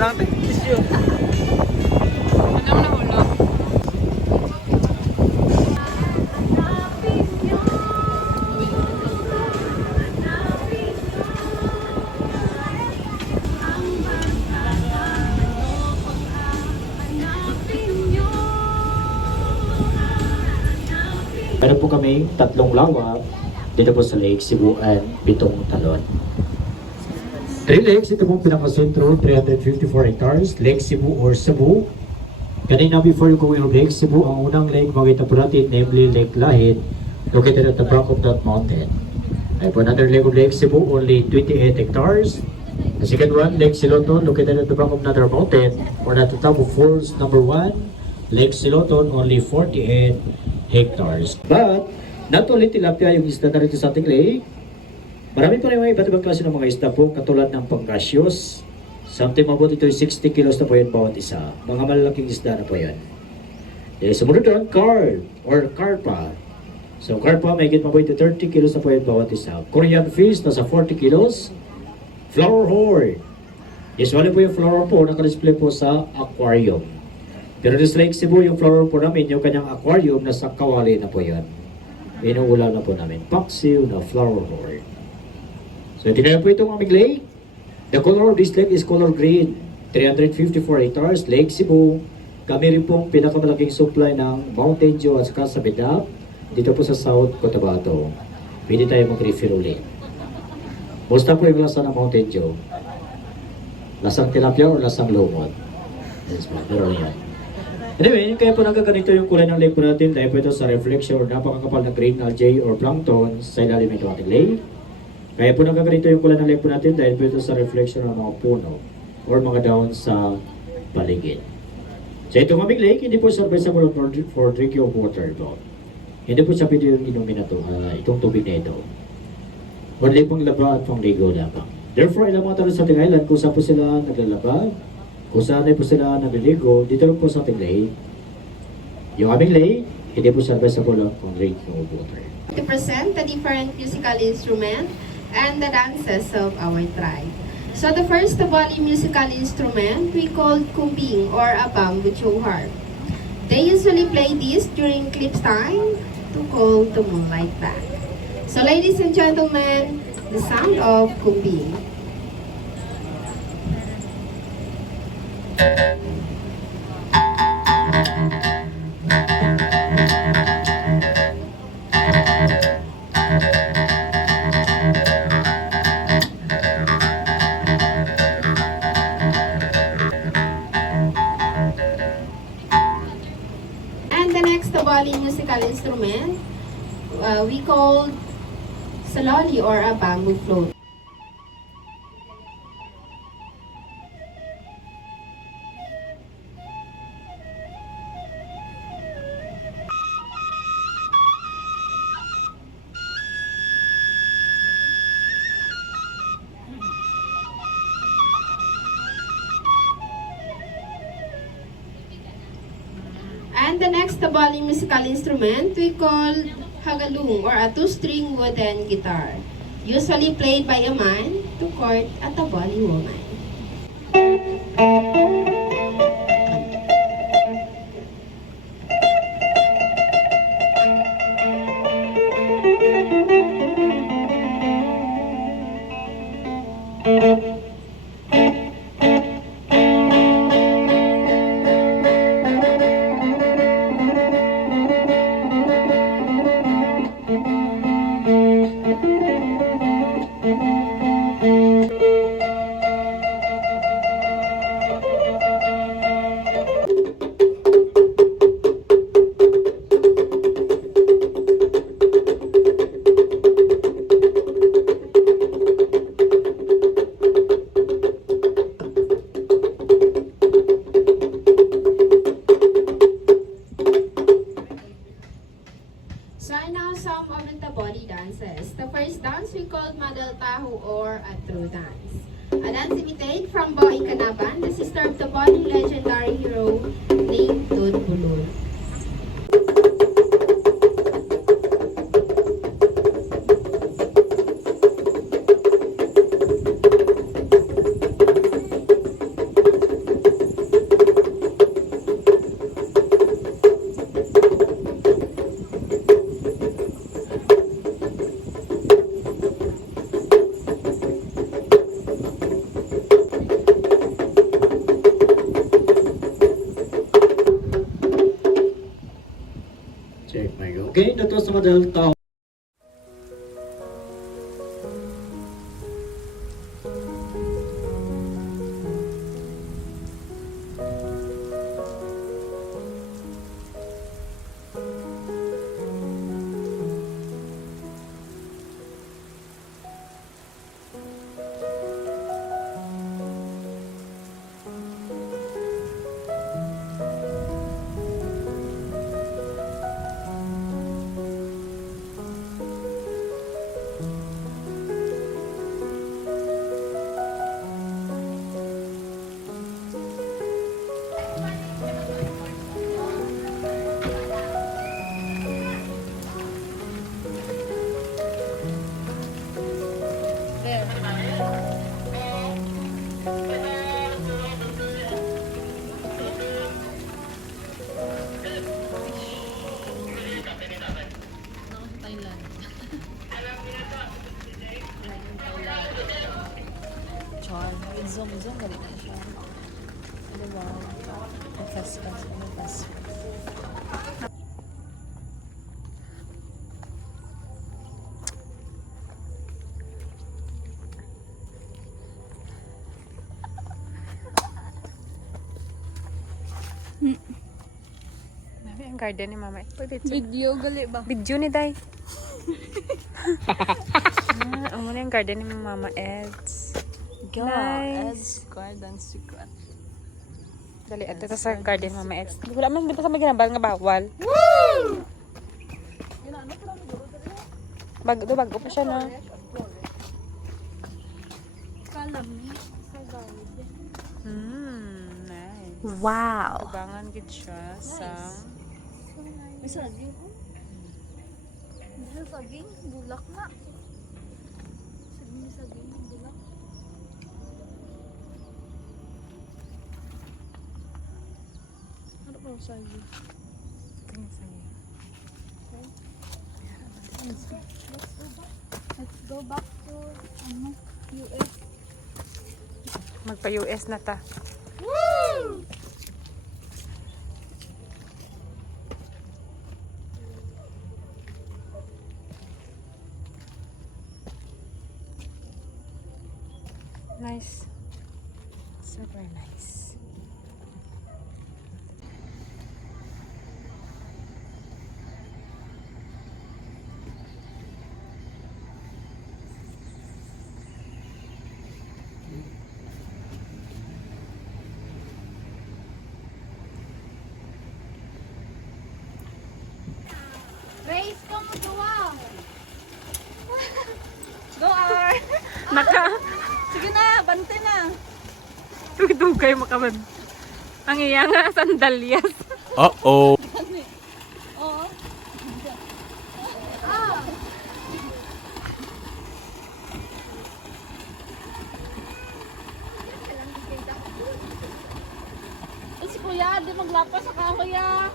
lang tissue. Walang nahulog. Meron po kami 3 lawa dito po sa Lake Cebu and 7 talon. 3 lakes, ito pong pinakasentro, 354 hectares, Lake Cebu or Cebu. Kanina before you go yung Lake Cebu, ang unang lake makita po natin, namely Lake Lahit, located at the back of that mountain. Ay po another lake of Lake Cebu, only 28 hectares. The second one, Lake Siloton, located at the back of another mountain, or at the top of falls number 1, Lake Siloton, only 48 hectares. But, not only tilapia yung isda na rito sa ating lake, marami pa rin mga iba't ibang klase ng mga isda po, katulad ng pangasius. Something mabot ito yung 60 kilos na po yan bawat isa. Mga malalaking isda na po yan. Sumunod doon, carp or carpa. So carpa, may higit mabot ito 30 kilos na po yan bawat isa. Korean fish, nasa 40 kilos. Flower horn. Usually po yung flower horn po, naka-display po sa aquarium. Pero this Lake Cebu, yung flower horn po namin, yung kanyang aquarium, nasa kawali na po yan. Inuulam na po namin. Paksiw na flower horn. So tingnan po itong aming lake. The color of this lake is color green. 354 hectares, Lake Cebu. Kami rin pong pinakamalaking supply ng Mountain Dew at saka sa Bidap. Dito po sa South Cotabato. Pwede tayo mag-refill ulit. Musta po yung lasa ng Mountain Dew? Lasang tilapia o lasang lumot? Yes, meron yan. Anyway, kaya po nagkaganito yung kulay ng lake po natin dahil po ito sa reflection or napakakapal na green algae or plankton sa ilalim ng ating lake. Kaya po nagkaganito yung kulay ng lake po natin dahil po ito sa reflection ng mga puno or mga dahon sa paligid. So itong aming lake, hindi po serviceable for drinking of water po. Hindi po siya pwede yung inumin na ito, itong tubig na ito. Only pang laba at pang ligo lamang. Therefore, ilang mga talo sa ating island, kung saan po sila naglalaba, kung saan po sila nagliligo, dito rin po sa ating lake. Yung aming lake, hindi po serviceable for drinking of water. To present the different musical instruments and the dances of our tribe. So the first Bali musical instrument we called kumbing or a bamboo harp. They usually play this during eclipse time to call the moonlight back. So ladies and gentlemen, the sound of kumbing. Bali musical instrument we called saloli or a bamboo float. And the next Bali musical instrument we call hagalung or a 2-string wooden guitar, usually played by a man to court a Bali woman. So now some of the body dances. The first dance we called Madal Tahu or a true dance. A dance imitated from Boy Canaban, the sister of the body legendary hero named Tut Bulul. Check my go. Okay, that was mga dahil tao. Thailand. Char. Zoom gali na siya. Ano ba? Fast. Ano fast? Ang garden ni mama. Video gali ba? Video ni Day. Ang muna yung garden ni mama Eds. Nice. Garden secret. Dali, at ito sa garden mama Eds. Wala man, di pa sa maginabal nga bawal. Bago pa siya na. Kalam ni sa garden. Nice. Wow. Tabangan gid siya sa... May saging ko. May saging, bulak na. May saging, bulak. Ano ba yung saging? Let's go back to US. Magpa-US na ta. Nice. Super nice. Grace, come duwa. Naka, Sige na, bante na. tugay makaman. Ang iya nga sandalyas. Uh-oh. Oo. Si kuya, di maglapas sa kahoy ah.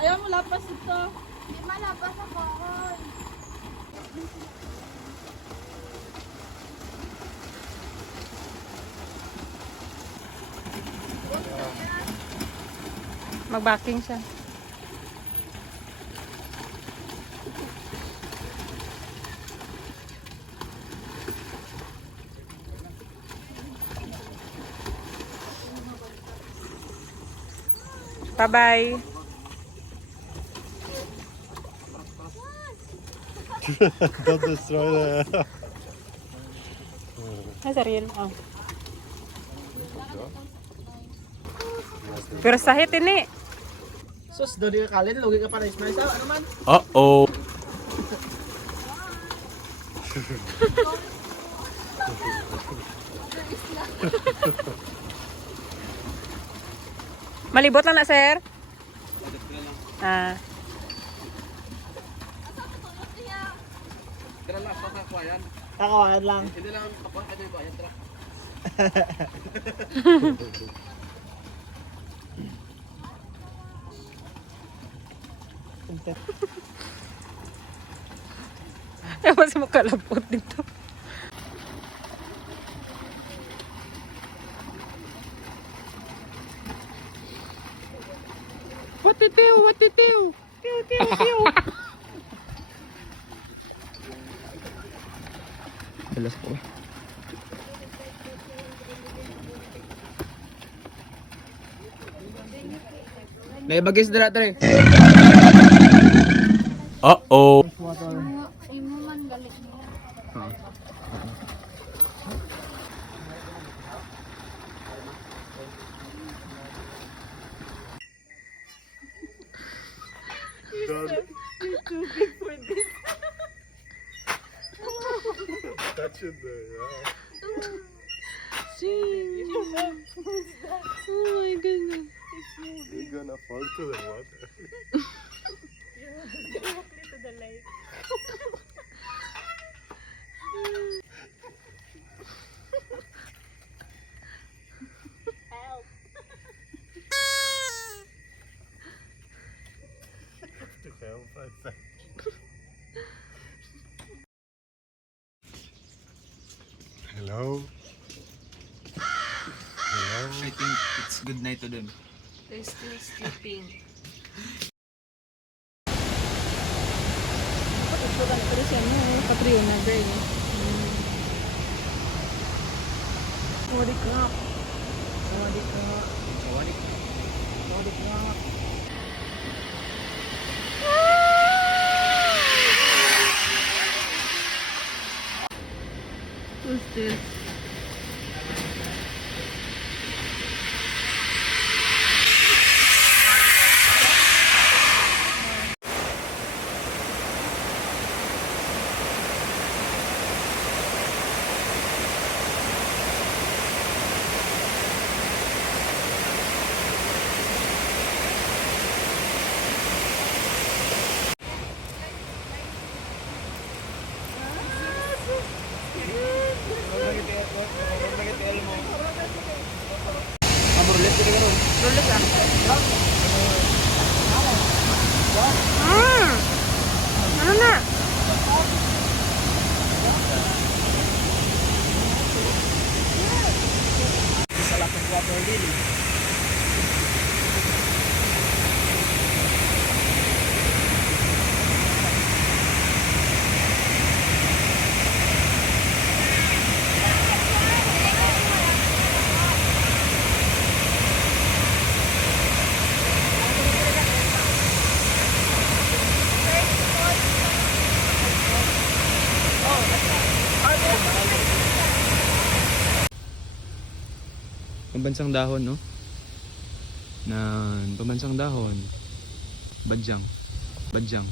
Ayaw mo lapas ito. Di malapas sa kahoy. Mag-backing siya. Bye-bye. Don't destroy the... Ay, sarili. Oh. Pero sahit ini. Sus, doon ka kalin, lugi ka pa na ismail. Ano man? Uh-oh. Malibot lang na, sir. Ah. Kakawayan lang. Ewan si makalapot dito. What to do? Dalas po. Naibagis dala tre. Uh-oh. Imo man galit niya. Touching there, yeah. Oh my goodness. You're gonna fall to the water. To help, I think. Hello? Hello? I think it's good night to them. They're still sleeping. Pero siya mo, Catriona girl. Sorry ka. Who's this? Ano na? Pambansang dahon, no? Pambansang dahon. Banjang. Banjang.